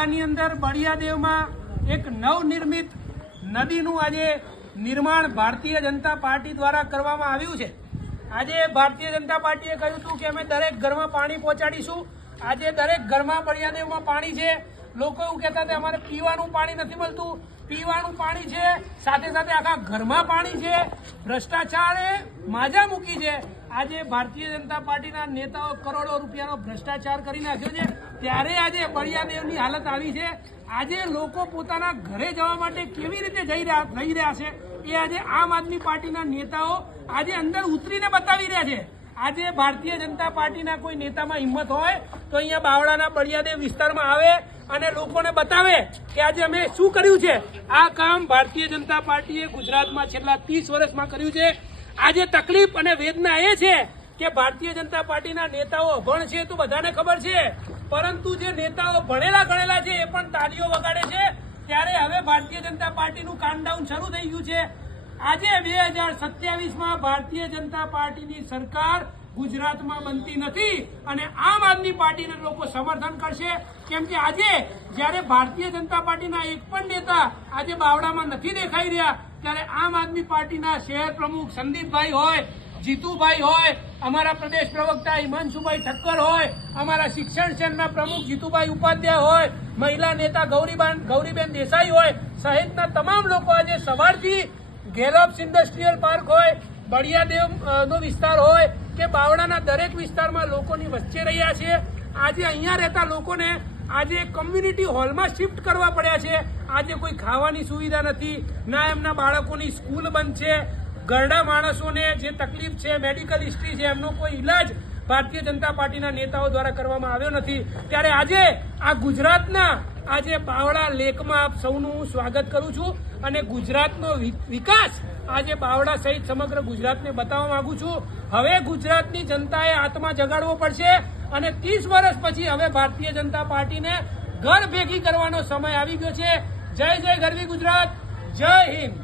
બાવળાની અંદર બળિયાદેવમાં એક નવનિર્મિત નદીનું આજે નિર્માણ ભારતીય જનતા પાર્ટી દ્વારા કરવામાં આવ્યું છે। આજે ભારતીય જનતા પાર્ટીએ કહ્યું હતું કે અમે દરેક ઘરમાં પાણી પહોંચાડીશું। આજે દરેક ઘરમાં બળિયાદેવમાં પાણી છે। લોકો એવું કહેતા હતા અમારે પીવાનું પાણી નથી મળતું, પીવાનું પાણી છે, સાથે સાથે આખા ઘરમાં પાણી છે। ભ્રષ્ટાચારે માજા મૂકી છે। આજે ભારતીય જનતા પાર્ટીના નેતાઓ કરોડો રૂપિયાનો ભ્રષ્ટાચાર કરી નાખ્યો છે, ત્યારે આજે બળિયાદેવની હાલત આવી છે। આજે લોકો પોતાના ઘરે જવા માટે કેવી રીતે જઈ રહ્યા છે એ આજે આમ આદમી પાર્ટીના નેતાઓ આજે અંદર ઉતરીને બતાવી રહ્યા છે। આજે ભારતીય જનતા પાર્ટીના કોઈ નેતામાં હિંમત હોય તો અહીંયા બાવળાના બળિયાદેવ વિસ્તારમાં આવે અને લોકોને બતાવે કે આજે અમે શું કર્યું છે। આ કામ ભારતીય જનતા પાર્ટીએ ગુજરાતમાં છેલ્લા 30 વર્ષમાં કર્યું છે। આજે તકલીફ અને વેદના એ છે કે ભારતીય જનતા પાર્ટીના નેતાઓ અભણ છે તો બધાને ખબર છે, પરંતુ જે નેતાઓ ભણેલા ગણેલા છે એ પણ તાળીઓ વગાડે છે। ત્યારે હવે ભારતીય જનતા પાર્ટીનું કાઉન્ટડાઉન શરૂ થઈ ગયું છે। આજે 2027માં ભારતીય જનતા પાર્ટીની સરકાર ગુજરાતમાં બનતી નથી અને આમ આદમી પાર્ટીને લોકો સમર્થન કરશે, કેમ કે આજે જ્યારે ભારતીય જનતા પાર્ટીના એક પણ નેતા આજે બાવળામાં નથી દેખાઈ રહ્યા, ત્યારે આમ આદમી પાર્ટીના શહેર પ્રમુખ સંદીપભાઈ હોય, જીતુભાઈ હોય, અમારા પ્રદેશ પ્રવક્તા હિમાંશુભાઈ ઠક્કર હોય, અમારા શિક્ષણ સેલના પ્રમુખ જીતુભાઈ ઉપાધ્યાય હોય, મહિલા નેતા ગૌરીબેન દેસાઈ હોય સહિતના તમામ લોકો આજે સવારથી ગેલોપ્સ ઇન્ડસ્ટ્રીયલ પાર્ક હોય, બળિયાદેવનો વિસ્તાર હોય કે બાવળાના દરેક વિસ્તારમાં લોકોની વચ્ચે રહ્યા છે। આજે અહીંયા રહેતા લોકોને આજે કમ્યુનિટી હોલમાં શિફ્ટ કરવા પડ્યા છે। આજે કોઈ ખાવાની સુવિધા નથી, ના એમના બાળકોની સ્કૂલ બંધ છે, ઘરડા માણસોને જે તકલીફ છે, મેડિકલ હિસ્ટ્રી છે, એમનો કોઈ ઇલાજ ભારતીય જનતા પાર્ટીના નેતાઓ દ્વારા કરવામાં આવ્યો નથી। ત્યારે આજે આ ગુજરાતના આજે બાવળા લેકમાં આપ સૌનું હું સ્વાગત કરું છું અને ગુજરાતનો વિકાસ આજે બાવળા સહિત સમગ્ર ગુજરાતને બતાવવા માંગુ છું। હવે ગુજરાતની જનતાએ આત્મા જગાડવો પડશે અને 30 વર્ષ પછી હવે ભારતીય જનતા પાર્ટીને ઘર ભેગી કરવાનો સમય આવી ગયો છે। જય જય ગરવી ગુજરાત, જય હિન્દ।